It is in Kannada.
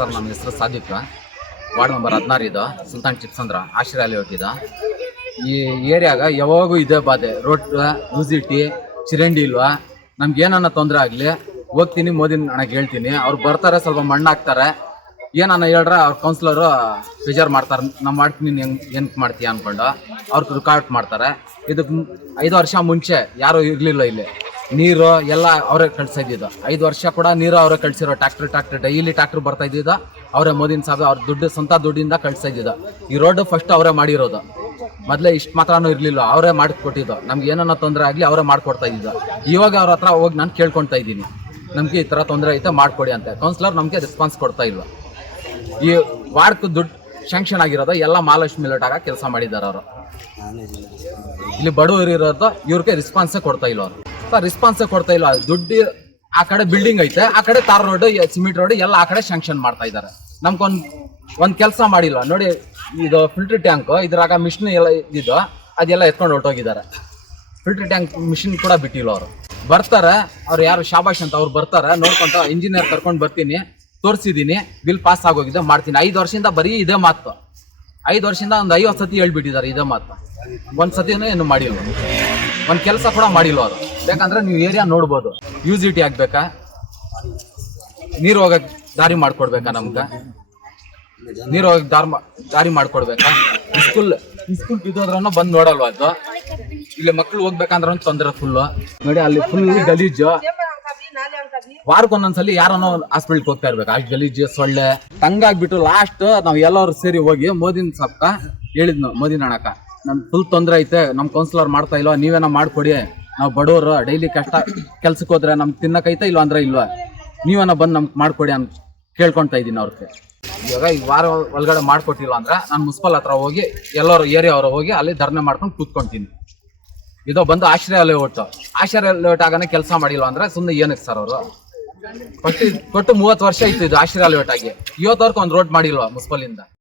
ಸರ್ ನನ್ನ ಹೆಸರು ಸಾದಿಕ್. ವಾರ್ಡ್ ನಂಬರ್ ಹದಿನಾರು ಇದು, ಸುಲ್ತಾನ್ ಚಿಪ್ಸಂದ್ರ ಆಶ್ರಯ ಅಲ್ಲಿ ಹೋಗಿದ್ದ. ಈ ಏರಿಯಾಗ ಯಾವಾಗೂ ಇದೇ ಬಾಧೆ. ರೋಡ್ ಯೂಸಿಟಿ ಚಿರಂಡಿ ಇಲ್ವಾ? ನಮ್ಗೆ ಏನನ್ನ ತೊಂದರೆ ಆಗಲಿ, ಹೋಗ್ತೀನಿ, ಮೋದಿನ ನನಗೆ ಹೇಳ್ತೀನಿ. ಅವ್ರು ಬರ್ತಾರೆ, ಸ್ವಲ್ಪ ಮಣ್ಣು ಹಾಕ್ತಾರೆ. ಏನನ್ನ ಹೇಳ್ರ, ಅವ್ರ ಕೌನ್ಸಿಲರು ಬೇಜಾರ್ ಮಾಡ್ತಾರೆ. ನಮ್ಮ ಮಾಡ್ತೀನಿ ನೀನು ಹೆಂಗ್ ಏನಕ್ಕೆ ಮಾಡ್ತೀಯ ಅನ್ಕೊಂಡು ಅವ್ರಿಗೆ ರಿಕಾರ್ಡ್ ಮಾಡ್ತಾರೆ. ಇದಕ್ಕೆ ಐದು ವರ್ಷ ಮುಂಚೆ ಯಾರು ಇರಲಿಲ್ಲ ಇಲ್ಲಿ. ನೀರು, ಎಲ್ಲ ಅವರೇ ಕಳ್ಸಿದ್ದು ಐದು ವರ್ಷ ಕೂಡ ನೀರು ಅವರೇ ಕಳ್ಸಿರೋ ಟ್ರಾಕ್ಟರ್ ಟ್ರಾಕ್ಟರ್ ಡೈಲಿ ಟ್ರಾಕ್ಟರ್ ಬರ್ತಾ ಇದ್ದಿದ್ದು. ಅವರೇ ಮೋದಿನ ಸಾಬ್ ಅವ್ರ ದುಡ್ಡು, ಸ್ವಂತ ದುಡ್ಡಿಂದ ಕಳಿಸ್ತಾ ಇದ್ದಿದ್ದು. ಈ ರೋಡ್ ಫಸ್ಟ್ ಅವರೇ ಮಾಡಿರೋದು. ಮೊದಲೇ ಇಷ್ಟು ಮಾತ್ರನೂ ಇರಲಿಲ್ಲ, ಅವರೇ ಮಾಡಿಕೊಟ್ಟಿದ್ದು. ನಮ್ಗೆ ಏನನ್ನ ತೊಂದರೆ ಆಗಲಿ ಅವರೇ ಮಾಡ್ಕೊಡ್ತಾ ಇದ್ದಿದ್ದು. ಇವಾಗ ಅವ್ರ ಹತ್ರ ಹೋಗಿ ನಾನು ಕೇಳ್ಕೊಳ್ತಾ ಇದ್ದೀನಿ. ನಮಗೆ ಈ ಥರ ತೊಂದರೆ ಐತೆ, ಮಾಡಿಕೊಡಿ ಅಂತ. ಕೌನ್ಸಿಲರ್ ನಮಗೆ ರೆಸ್ಪಾನ್ಸ್ ಕೊಡ್ತಾ ಇಲ್ಲ ಈ ವಾರ್ಡ್ಕ್ ದುಡ್ಡು ಶಾಂಕ್ಷನ್ ಆಗಿರೋದು, ಎಲ್ಲ ಮಹಾಲಕ್ಷ್ಮಿ ಮಿಲಟಾಗ ಕೆಲಸ ಮಾಡಿದ್ದಾರೆ ಅವರು. ಇಲ್ಲಿ ಬಡವರು ಇರೋದು, ಇವ್ರಿಗೆ ರೆಸ್ಪಾನ್ಸೇ ಕೊಡ್ತಾ ಇಲ್ಲ ಅವರು? ಸರ್ ರೆಸ್ಪಾನ್ಸ್ ಕೊಡ್ತಾ ಇಲ್ಲ. ದುಡ್ಡು ಆ ಕಡೆ ಬಿಲ್ಡಿಂಗ್ ಐತೆ, ಆ ಕಡೆ ತಾರ್ ರೋಡ್ ಸಿಮೆಂಟ್ ರೋಡ್ ಎಲ್ಲ ಆ ಕಡೆ ಶಾಂಕ್ಷನ್ ಮಾಡ್ತಾ ಇದ್ದಾರೆ. ನಮ್ಗೊಂದ್ ಒಂದ್ ಕೆಲಸ ಮಾಡಿಲ್ಲ. ನೋಡಿ, ಇದು ಫಿಲ್ಟರ್ ಟ್ಯಾಂಕ್ ಇದ್ರಾಗ ಮಿಷಿನ್ ಎಲ್ಲ ಇದ್ದಿದ್ದು, ಅದೆಲ್ಲ ಎತ್ಕೊಂಡು ಹೊರಟೋಗಿದ್ದಾರೆ. ಫಿಲ್ಟರ್ ಟ್ಯಾಂಕ್ ಮಿಷಿನ್ ಕೂಡ ಬಿಟ್ಟಿಲ್ಲ ಅವರು. ಬರ್ತಾರೆ, ಅವ್ರು ಯಾರು ಶಾಬಾಷ್ ಅಂತ ಅವ್ರು ಬರ್ತಾರೆ, ನೋಡ್ಕೊಂತ ಇಂಜಿನಿಯರ್ ಕರ್ಕೊಂಡು ಬರ್ತೀನಿ, ತೋರಿಸಿದ್ದೀನಿ ಬಿಲ್ ಪಾಸ್ ಆಗೋಗಿದೆ, ಮಾಡ್ತೀನಿ. ಐದು ವರ್ಷದಿಂದ ಬರೀ ಇದೇ ಮಾತು. ಐದು ವರ್ಷದಿಂದ ಒಂದು ಐವತ್ತು ಸತಿ ಹೇಳ್ಬಿಟ್ಟಿದ್ದಾರೆ ಇದೇ ಮಾತು. ಒಂದು ಸತಿನೂ ಏನು ಮಾಡಿಲ್ಲ. ಒಂದು ಕೆಲಸ ಕೂಡ ಮಾಡಿಲ್ಲ ಅವರು. ಯಾಕಂದ್ರೆ ನೀವು ಏರಿಯಾ ನೋಡ್ಬೋದು. ಯೂಸಿಟಿ ಆಗ್ಬೇಕಾ? ನೀರು ಹೋಗಕ್ ದಾರಿ ಮಾಡ್ಕೊಡ್ಬೇಕಾ ನಮ್ಗೆ? ನೀರು ಹೋಗಕ್ ದಾರಿ ದಾರಿ ಮಾಡ್ಕೊಡ್ಬೇಕಾ? ಸ್ಕೂಲ್ ಸ್ಕೂಲ್ ಬಿದ್ದೋದ್ರೂ ಬಂದು ನೋಡಲ್ವಾ ಅದು? ಇಲ್ಲಿ ಮಕ್ಳು ಹೋಗ್ಬೇಕಂದ್ರೆ ತೊಂದರೆ ಫುಲ್ಲು ನೋಡಿ, ಅಲ್ಲಿ ಫುಲ್ ಗಲೀಜು. ವಾರಕ್ಕೆ ಒಂದೊಂದ್ಸಲಿ ಹಾಸ್ಪಿಟ್ಲ್ಗೆ ಹೋಗ್ತಾ ಇರ್ಬೇಕು. ಅಷ್ಟು ಗಲೀಜು, ಸೊಳ್ಳೆ. ತಂಗಾಗ್ಬಿಟ್ಟು ಲಾಸ್ಟ್ ನಾವ್ ಎಲ್ಲರೂ ಸೇರಿ ಹೋಗಿ ಮೋದಿನ ಸಪ್ಕ ಹೇಳಿದ್ನು, ಮೋದಿನ ಅಣಕ ನಮ್ ಫುಲ್ ತೊಂದ್ರೆ ಐತೆ, ನಮ್ ಕೌನ್ಸಿಲರ್ ಮಾಡ್ತಾ ಇಲ್ವಾ, ನೀವೇನ ಮಾಡ್ಕೊಡಿ. ನಾವು ಬಡವರು ಡೈಲಿ ಕಷ್ಟ ಕೆಲ್ಸಕ್ಕೆ ಹೋದ್ರೆ ನಮ್ಗೆ ತಿನ್ನಕೈತ ಇಲ್ವಾ ಅಂದ್ರೆ ಇಲ್ವಾ? ನೀವನ್ನ ಬಂದು ನಮ್ಗೆ ಮಾಡ್ಕೊಡಿ ಅಂತ ಕೇಳ್ಕೊಳ್ತಾ ಇದ್ದೀನಿ ಅವ್ರಿಗೆ. ಇವಾಗ ಈ ವಾರ ಒಳಗಡೆ ಮಾಡ್ಕೊಟ್ಟಿಲ್ಲ ಅಂದ್ರೆ ನಾನು ಮುನ್ಸಿಪಲ್ ಹತ್ರ ಹೋಗಿ ಎಲ್ಲರೂ ಏರಿಯಾ ಅವ್ರ ಹೋಗಿ ಅಲ್ಲಿ ಧರ್ನೆ ಮಾಡ್ಕೊಂಡು ಕೂತ್ಕೊಂತೀನಿ. ಇದು ಬಂದು ಆಶ್ರಯ ಲೇಔಟ್ ಆಶ್ರಯ ಲೇಔಟ್ ಆಗಾನೆ ಕೆಲಸ ಮಾಡಿಲ್ಲ ಅಂದ್ರೆ ಸುಮ್ಮನೆ ಏನಕ್ಕೆ ಸರ್ ಅವರು? ಕೊಟ್ಟು ಕೊಟ್ಟು ಮೂವತ್ತು ವರ್ಷ ಇತ್ತು ಇದು ಆಶ್ರಯ ಲೇಔಟ್ ಆಗಿ ಇವತ್ತವರೆಗೂ ಒಂದು ರೋಡ್ ಮಾಡಿಲ್ವಾ ಮುನ್ಸಿಪಲ್ ಇಂದ